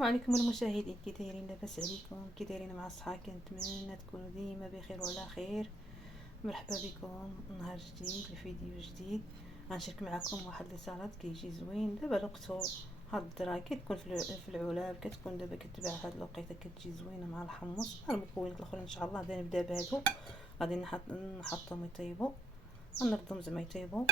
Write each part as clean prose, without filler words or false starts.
السلام عليكم المشاهدين، كي دايرين؟ لاباس عليكم؟ كي دايرين مع الصحه؟ كنتمنى تكونوا ديما بخير وعلى خير. مرحبا بكم نهار جديد لفيديو جديد. غنشارك معكم واحد لي سالاد كيجي زوين دابا لوقتو. هاد الدرا كتكون في العلاب، كتكون دابا كتباع هاد الوقيته، كتجي زوينه مع الحمص مع المكونات الاخرين ان شاء الله. غادي نبدا بهادو، غادي نحطهم يطيبوا، نردهم زعما يطيبوا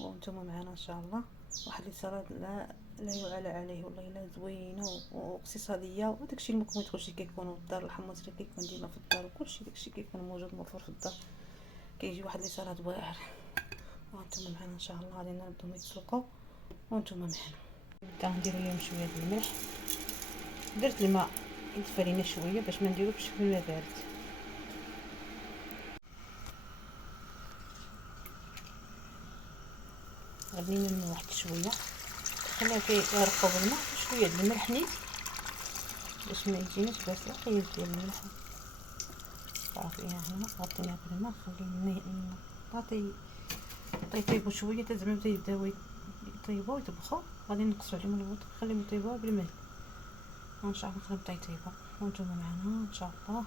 وانتم معنا ان شاء الله. واحد لي سالاد لا يعلى عليه والله، الا زوينه واقتصاديه، وداكشي المكونات كلشي كيكونوا في الدار. الحمص اللي كيكون ديما في الدار، وكلشي داكشي كيكون موجود موفر في الدار. كيجي واحد لي سالاد واعر، وانتم معنا ان شاء الله. غادي نردهم يتسلقوا وانتم معنا. نبدا ندير لهم شويه د الملح، درت الماء يدفى لينا شويه باش ما نديروش في الماء بارد. غادي ننمو واحد شويه، خليهم كيرقوا بالماء شويه د الملح نيت باش ما يجيناش باسيق. ديال الملح صافي، هنا غطيناه بالماء، خليه يطيبوا شويه حتى زعما يبداو يطيبوا ويطبخوا. غادي نقصوا عليهم الوقت، نخليهم يطيبوا بالماء ان شاء الله. نخليهم يطيبوا وانتم معنا ان شاء الله.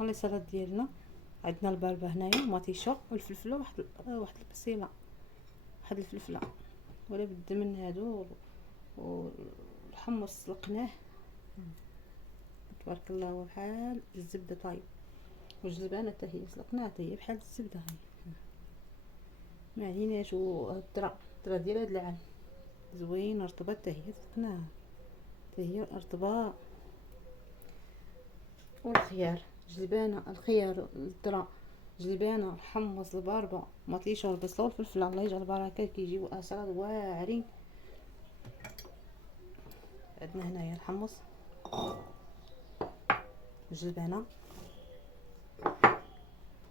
ها لي سالاد ديالنا، عندنا البربه هنايا ومطيشه والفلفله واحد البصيله، واحد الفلفله ولا بد من هادو، والحمص سلقناه تبارك الله بحال الزبده طايب، والجزبانه حتى هي سلقناها حتى هي بحال الزبده. هاي ما عليناش. والذره ديال هاد العام زوين رطبه حتى هي سلقناها حتى هي رطبه. والخيار جلبانه، الخيار الذره جلبانه الحمص الباربه مطيشه والبصله والفلفله، الله يجعل البركه. كيجيو سلطه واعرين. عندنا هنايا الحمص، الجلبانه،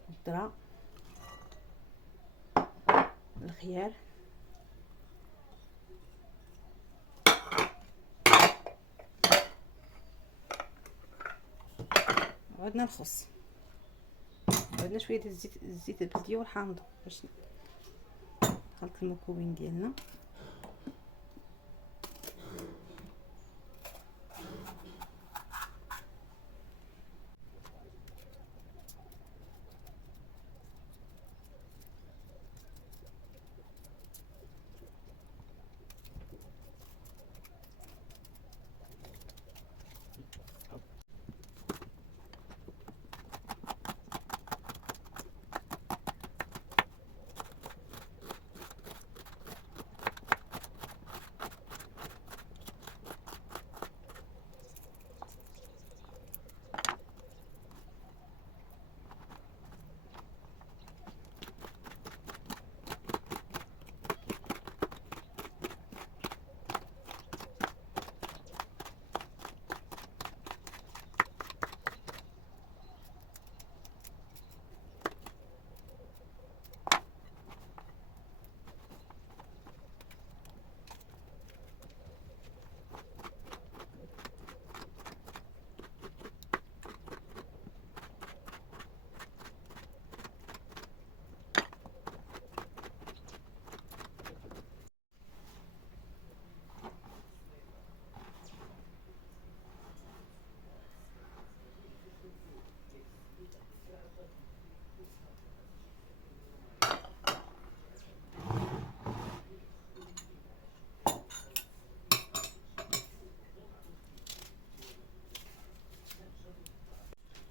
الذره، الخيار، وعندنا الخس، وعندنا شويه ديال الزيت البلديه والحامضه باش نخلط المكون ديالنا.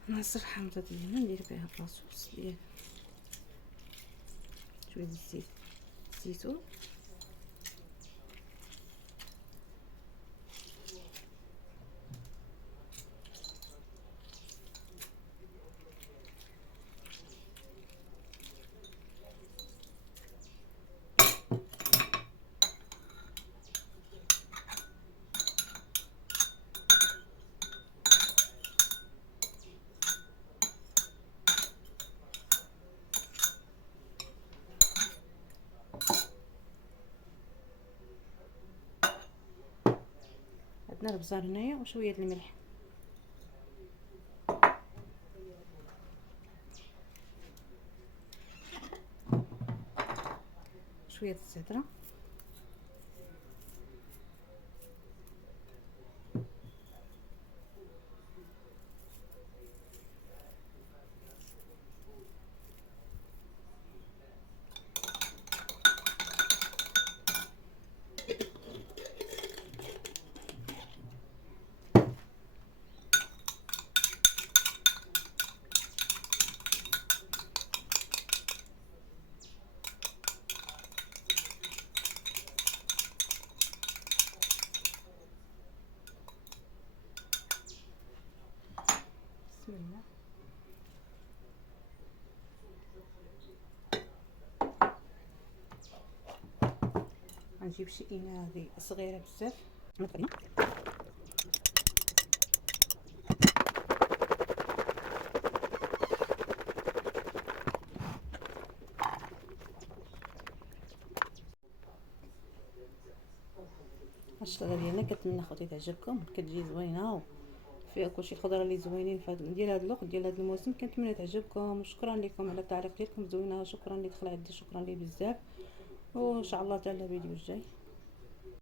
نعصر الحامضه ديالنا، ندير بها لاصوص ديال شويه الزيت الزيتون، عندنا البزار هنايا وشويه الملح، شويه الزعتر، بسم الله. غنجيب شي اناء هذه صغيره بزاف، الشطه ديالنا كنتمنى خوتي تعجبكم، كتجي زوينه فيها كلشي الخضره اللي زوينين ديال هذا الوقت ديال هذا الموسم. كنتمنى تعجبكم، شكرا لكم على التعليق ديالكم زوينه، شكرا اللي دخل عندي، شكرا لي بزاف، وان شاء الله حتى الفيديو الجاي.